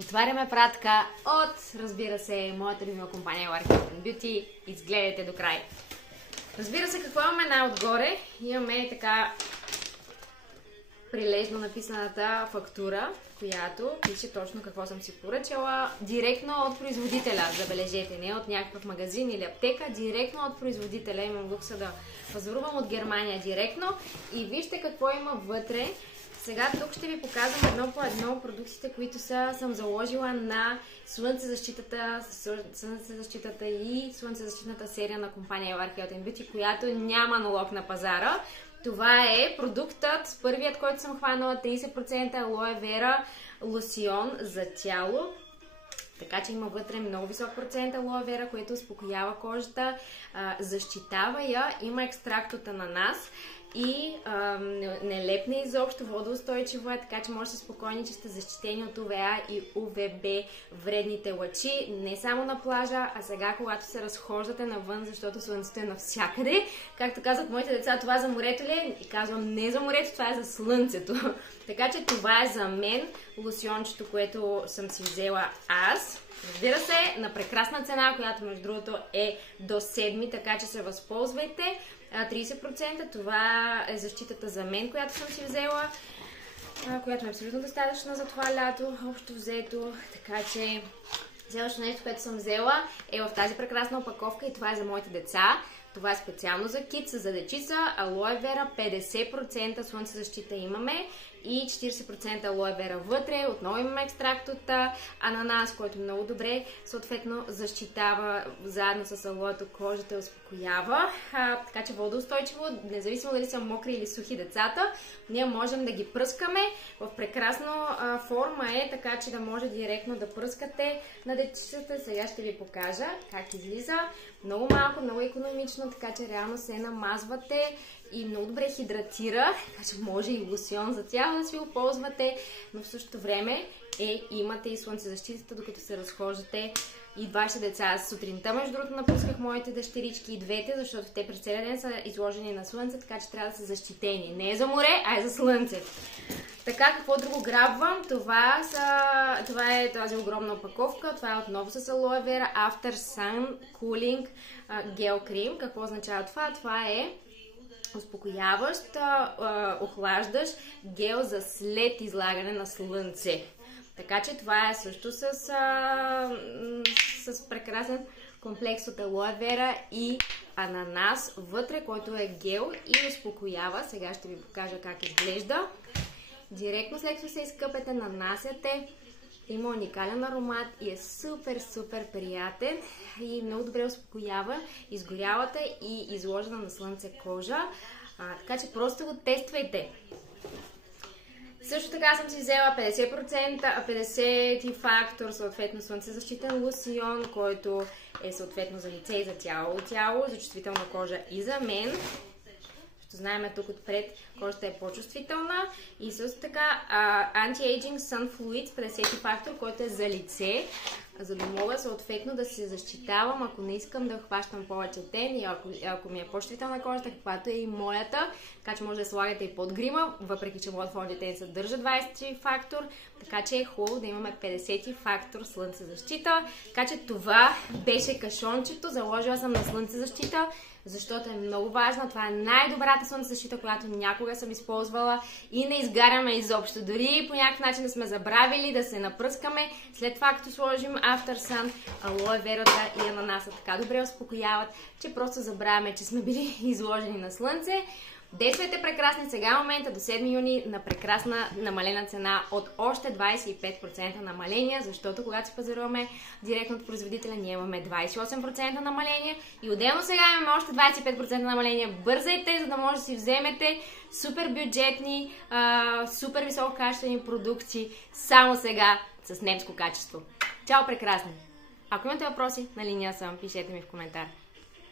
Отваряме пратка от, разбира се, моята любима компания Health & Beauty. Изгледайте до край. Разбира се, какво имаме най-отгоре? Имаме така прилежно написаната фактура, която пише точно какво съм си поръчала. Директно от производителя, забележете, не от някакъв магазин или аптека, директно от производителя. Имам лукса да пазарувам от Германия директно. И вижте какво има вътре. Сега тук ще ви показвам едно по едно продуктите, които съм заложила на слънцезащитата и слънцезащитната серия на компания Health & Beauty, която няма налог на пазара. Това е продуктът, първият, който съм хванала, 30% алоe вера лосион за тяло. Така че има вътре много висок процент алоe вера, което успокоява кожата, защитава я, има екстракт от ананас и не лепне изобщо, водоустойчиво е, така че може да сте спокойни, че сте защитени от УВА и УВБ вредните лъчи, не само на плажа, а сега, когато се разхождате навън, защото слънцето е навсякъде. Както казват моите деца, това за морето ли е? И казвам, не за морето, това е за слънцето. Така че това е за мен лосиончето, което съм си взела аз. Разбира се, на прекрасна цена, която между другото е до 7, така че се възползвайте. 30%, това е защитата за мен, която съм си взела, която е абсолютно достатъчна за това лято, общо взето. Така че следващото нещо, което съм взела е в тази прекрасна опаковка и това е за моите деца. Това е специално за кидс, за дечица, алоe вера, 50% слънцезащита имаме и 40% алоe вера вътре. Отново имаме екстракт от ананас, който много добре съответно защитава заедно с алоето кожата и успокоява. Така че водоустойчиво, независимо дали са мокри или сухи децата, ние можем да ги пръскаме. В прекрасна форма е, така че да може директно да пръскате на дечицата. Сега ще ви покажа как излиза. Много малко, много икономично, така че реално се намазвате и много добре хидратира, така че може и лосьон за тяло да си го ползвате, но в същото време имате и слънцезащитата, докато се разхождате. И вашите деца. Аз сутринта, между другото, напусках моите дъщерички и двете, защото те през целия ден са изложени на слънце, така че трябва да са защитени. Не е за море, а е за слънце. Така, какво друго грабвам? Това е тази огромна опаковка. Това е отново с алоe вера After Sun Cooling Gel Cream. Какво означава това? Това е успокояващ, охлаждащ гел за след излагане на слънце. Така че това е също с прекрасен комплекс от алоe вера и ананас вътре, който е гел и успокоява. Сега ще ви покажа как изглежда. Директно след като се изкъпете, нанасяте. Има уникален аромат и е супер приятен и много добре успокоява изгорялата и изложена на слънце кожа. Така че просто го тествайте. Също така съм си взела 50 фактор, съответно слънцезащитен лосион, който е съответно за лице и за тяло, за чувствителна кожа и за мен. Знаем тук отпред, кожата е по-чувствителна. И също така Anti-Aging Sun Fluid 50 фактор, който е за лице, за да мога съответно да се защитавам, ако не искам да хващам повече тен и ако ми е по-чувствителна кожата, каквато е и моята. Така че може да слагате и под грима, въпреки че моят фон тен съдържа 20 фактор. Така че е хубаво да имаме 50 фактор слънцезащита. Така че това беше кашончето. Заложила съм на слънцезащита, защото е много важна. Това е най-добрата слънцезащита, която някога съм използвала и не изгаряме изобщо. Дори по някакъв начин да сме забравили да се напръскаме, след това като сложим After Sun, алоe верата и ананаса така добре успокояват, че просто забравяме, че сме били изложени на слънце. Действайте прекрасни сега момента до 7 юни на прекрасна намалена цена от още 25% намаление, защото когато се пазаруваме директно от производителя, ние имаме 28% намаление и отделно сега имаме още 25% намаление. Бързайте, за да може да си вземете супер бюджетни, супер висококачествени продукти само сега с немско качество. Чао прекрасни! Ако имате въпроси, на линия съм, пишете ми в коментар.